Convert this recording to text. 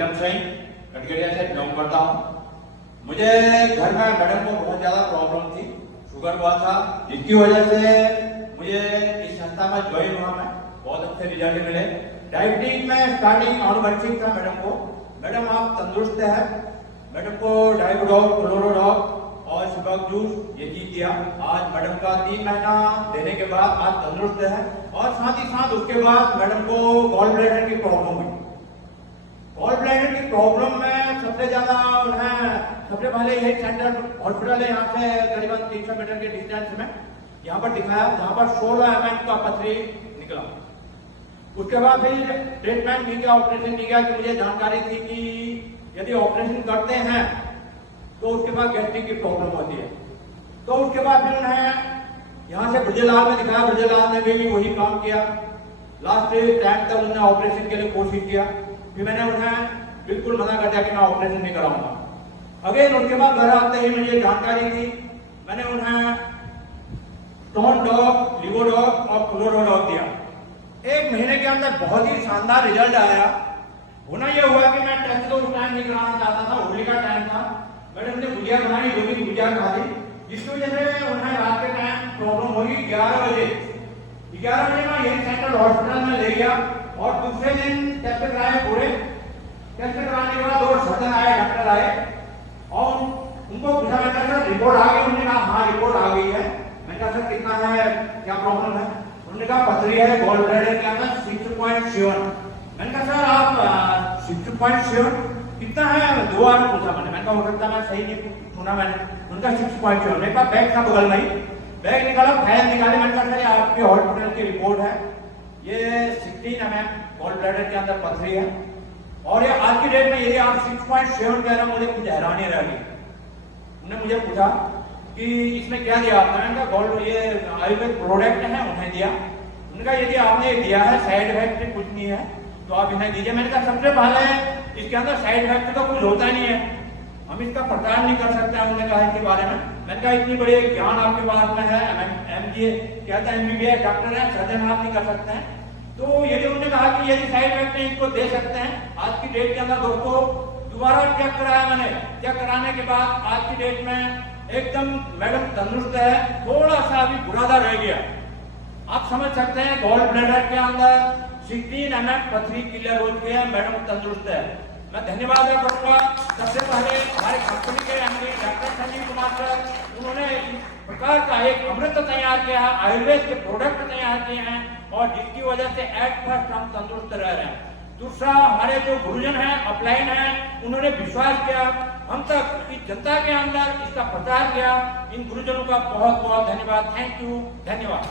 विक्रम सिंह कटगड़िया से बिलोंग करता हूँ। मुझे घर में मैडम को बहुत ज्यादा प्रॉब्लम थी, शुगर हुआ था, जिसकी वजह से मुझे इस संस्था में ज्वाइन हुआ। मैं बहुत अच्छे रिजल्ट मिले। डायबिटीज में स्टार्टिंग अनुवर्षिक था मैडम को, मैडम आप तंदुरुस्त है। मैडम को डाइबोडॉक, क्लोरोडॉक और सुबह जूस ये चीज दिया। आज मैडम का 3 महीना देने के बाद आज तंदुरुस्त है। और साथ ही साथ उसके बाद मैडम को गॉल ब्लैडर की प्रॉब्लम हुई। गॉल ब्लैडर की प्रॉब्लम में सबसे ज्यादा उन्हें सबसे पहले यही सेंटर हॉस्पिटल है यहाँ से करीबन 300 मीटर के डिस्टेंस में, यहाँ पर दिखाया, जहाँ पर 16 mm का पथरी निकला। उसके बाद फिर ट्रीटमेंट भी किया, ऑपरेशन भी किया। कि मुझे जानकारी थी कि यदि ऑपरेशन करते हैं तो उसके बाद गैस्ट्रिक की प्रॉब्लम होती है। तो उसके बाद फिर उन्हें यहाँ से ब्रजलाल में दिखाया, ब्रजलाल ने भी वही काम किया। लास्ट टाइम तक उन्होंने ऑपरेशन के लिए कोशिश किया, फिर मैंने उन्हें बिल्कुल मना कर दिया कि मैं ऑपरेशन नहीं कराऊंगा। अगेन उसके बाद घर आते ही मुझे जानकारी थी, मैंने उन्हें स्टोन डॉग, लिवोडॉग और क्लोरोडॉग दिया। 1 महीने के अंदर बहुत ही शानदार रिजल्ट आया। होना यह हुआ कि मैं टेस्ट तो उस टाइम नहीं कराना चाहता था, होली का टाइम था। मैडम ने गुजिया बनाई, जो भी गुजिया खा ली, जिसकी वजह से उन्हें रात के टाइम प्रॉब्लम होगी। 11 बजे मैं यही सेंट्रल हॉस्पिटल में ले गया और दूसरे दिन टेस्ट कराए पूरे। टेस्ट कराने के बाद 2 सर्जन आए, डॉक्टर आए और उनको पूछा, मैंने सर रिपोर्ट आ गई? उन्होंने कहा हाँ रिपोर्ट आ गई है। मैंने कहा सर कितना है, क्या प्रॉब्लम है? उन्होंने कहा पथरी है, गॉल ब्लैडर के अंदर 6.7। मैंने कहा सर आप 6.7 कितना है? 2 बार पूछा मैंने कहा हो सकता मैं सही नहीं सुना मैंने। उनका 6.7। मेरे पास बैग था बगल में ही, बैग निकाला, फाइल निकाले। मैंने कहा सर आपके हॉस्पिटल की रिपोर्ट है, ये 16 mm गॉल ब्लैडर के अंदर पथरी है और ये आज की डेट में यदि आप 6.7 कह रहे हैं, मुझे कुछ हैरानी रह गई। उन्होंने मुझे पूछा कि इसमें क्या दिया आपने? मैंने कहा गोल्ड ये आयुर्वेद प्रोडक्ट है, उन्हें दिया। उन्होंने कहा यदि आपने दिया है साइड इफेक्ट कुछ नहीं है तो आप इन्हें दीजिए। मैंने कहा सबसे पहले इसके अंदर साइड इफेक्ट तो कुछ होता नहीं है, हम इसका प्रचार नहीं कर सकते हैं। उन्होंने कहा इसके बारे में। मैंने कहा इतनी बड़ी ज्ञान आपके पास में है, MBA कहता है, MBBS डॉक्टर है, सर्जन आप नहीं कर सकते हैं। तो यदि उन्होंने कहा कि यदि साइड इफेक्ट नहीं इसको दे सकते हैं, आज की डेट के अंदर दोस्तों दोबारा चेक कराया मैंने। चेक कराने के बाद आज की डेट में एकदम मैडम तंदुरुस्त है, थोड़ा सा अभी बुरादा रह गया। आप समझ सकते हैं गॉल ब्लैडर के अंदर 16 mm पथरी क्लियर हो चुकी है, मैडम तंदुरुस्त है। मैं धन्यवाद करूंगा सबसे पहले हमारे कंपनी के MD doctor Sanjeev Kumar sir, उन्होंने इस प्रकार का एक अमृत तैयार किया है, आयुर्वेद के प्रोडक्ट तैयार किए हैं और जिसकी वजह से एट फर्स्ट हम तंदुरुस्त रह रहे हैं। दूसरा हमारे जो गुरुजन हैं, अपलाइन हैं, उन्होंने विश्वास किया हम तक इस जनता के अंदर इसका प्रचार किया। इन गुरुजनों का बहुत बहुत धन्यवाद। थैंक यू, धन्यवाद।